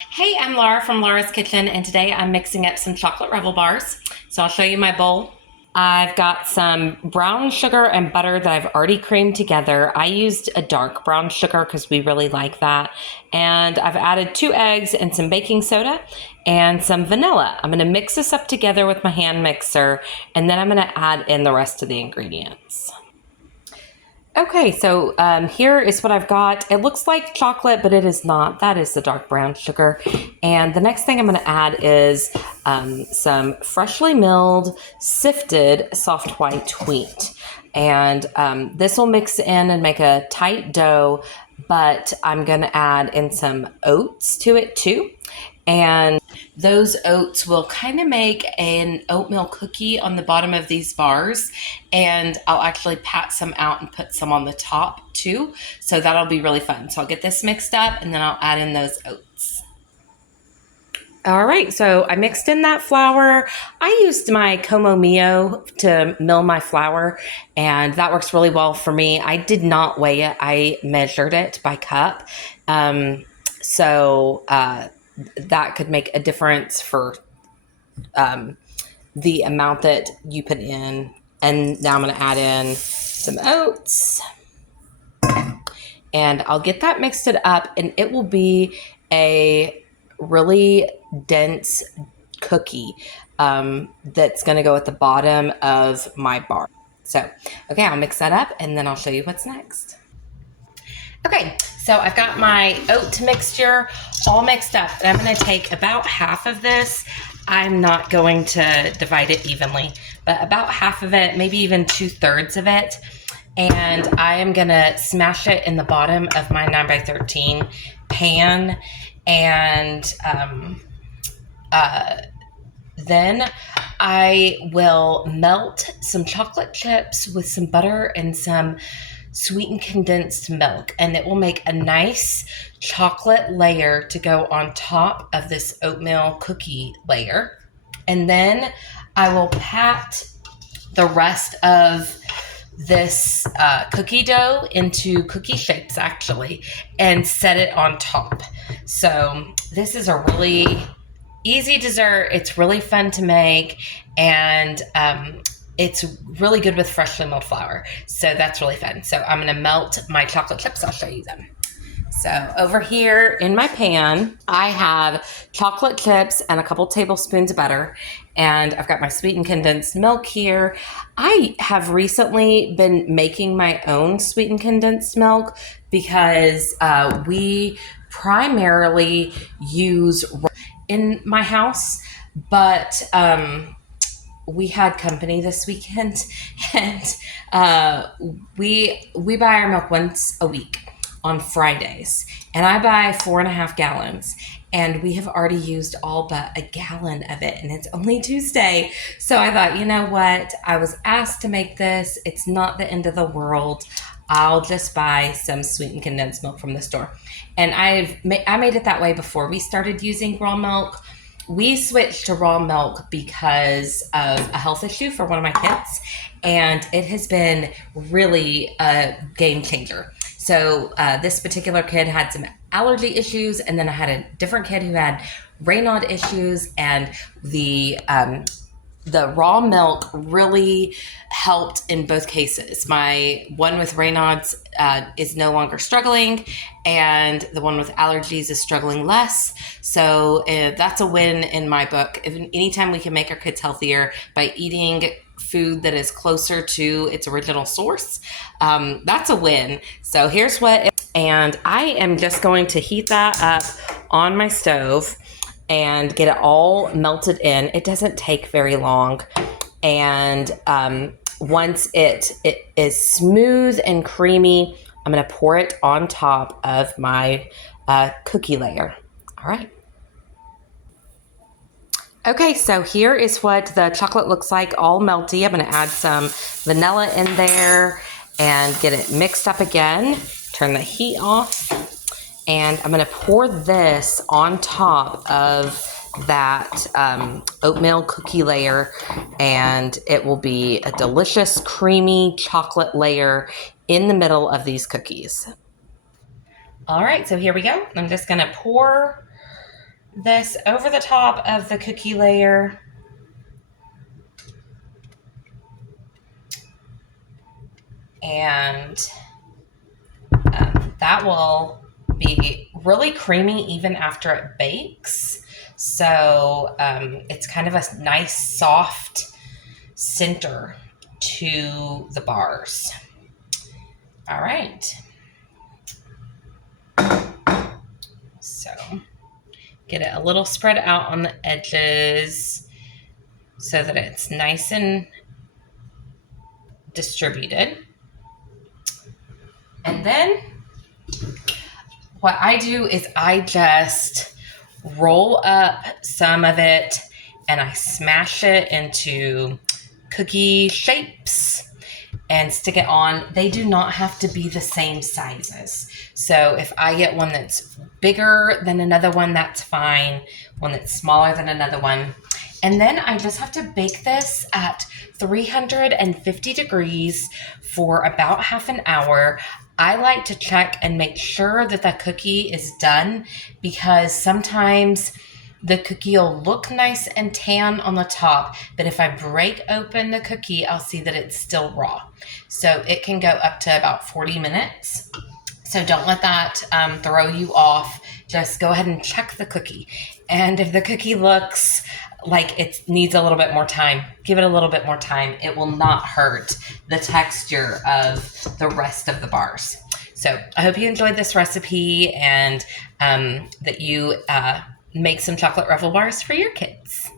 Hey, I'm Laura from Laura's Kitchen, and today I'm mixing up some chocolate Revel bars. So I'll show you my bowl. I've got some brown sugar and butter that I've already creamed together. I used a dark brown sugar because we really like that. And I've added 2 eggs and some baking soda and some vanilla. I'm going to mix this up together with my hand mixer, and then I'm going to add in the rest of the ingredients. Okay, so here is what I've got. It looks like chocolate, but it is not. That is the dark brown sugar. And the next thing I'm going to add is some freshly milled, sifted soft white wheat. And this will mix in and make a tight dough, but I'm going to add in some oats to it too. And those oats will kind of make an oatmeal cookie on the bottom of these bars. And I'll actually pat some out and put some on the top too. So that'll be really fun. So I'll get this mixed up and then I'll add in those oats. All right, so I mixed in that flour. I used my Como Mio to mill my flour, and that works really well for me. I did not weigh it. I measured it by cup. So that could make a difference for the amount that you put in. And now I'm going to add in some oats, and I'll get that mixed it up, and it will be a really dense cookie that's going to go at the bottom of my bar. So, okay, I'll mix that up, and then I'll show you what's next. Okay, so I've got my oat mixture all mixed up, and I'm going to take about half of this. I'm not going to divide it evenly, but about half of it, maybe even 2/3 of it. And I am going to smash it in the bottom of my 9x13 pan. And then I will melt some chocolate chips with some butter and some sweetened condensed milk, and it will make a nice chocolate layer to go on top of this oatmeal cookie layer. And then I will pat the rest of this cookie dough into cookie shapes actually and set it on top. So this is a really easy dessert. It's really fun to make, and it's really good with freshly milled flour. So that's really fun. So I'm going to melt my chocolate chips. I'll show you them. So over here in my pan, I have chocolate chips and a couple tablespoons of butter. And I've got my sweetened condensed milk here. I have recently been making my own sweetened condensed milk because we primarily use in my house, but we had company this weekend, and we buy our milk once a week on Fridays, and I buy 4.5 gallons, and we have already used all but a gallon of it, and it's only Tuesday. So I thought, you know what? I was asked to make this. It's not the end of the world. I'll just buy some sweetened condensed milk from the store. And I made it that way before we started using raw milk. We switched to raw milk because of a health issue for one of my kids, and it has been really a game changer. So this particular kid had some allergy issues, and then I had a different kid who had Raynaud issues, and the raw milk really helped in both cases. My one with Raynaud's is no longer struggling, and the one with allergies is struggling less. So that's a win in my book. Anytime we can make our kids healthier by eating food that is closer to its original source, that's a win. So here's and I am just going to heat that up on my stove and get it all melted in. It doesn't take very long. And once it is smooth and creamy, I'm going to pour it on top of my cookie layer. All right. Okay, so here is what the chocolate looks like, all melty. I'm going to add some vanilla in there and get it mixed up again. Turn the heat off. And I'm going to pour this on top of that oatmeal cookie layer, and it will be a delicious, creamy chocolate layer in the middle of these cookies. All right, so here we go. I'm just going to pour this over the top of the cookie layer. And that will be really creamy even after it bakes. So it's kind of a nice soft center to the bars. All right. So get it a little spread out on the edges so that it's nice and distributed. And then what I do is I just roll up some of it and I smash it into cookie shapes and stick it on. They do not have to be the same sizes. So if I get one that's bigger than another one, that's fine. One that's smaller than another one. And then I just have to bake this at 350 degrees for about half an hour. I like to check and make sure that the cookie is done because sometimes the cookie will look nice and tan on the top, but if I break open the cookie, I'll see that it's still raw. So it can go up to about 40 minutes. So don't let that throw you off. Just go ahead and check the cookie. And if the cookie looks like it needs a little bit more time, give it a little bit more time. It will not hurt the texture of the rest of the bars. So I hope you enjoyed this recipe and that you make some chocolate Revel bars for your kids.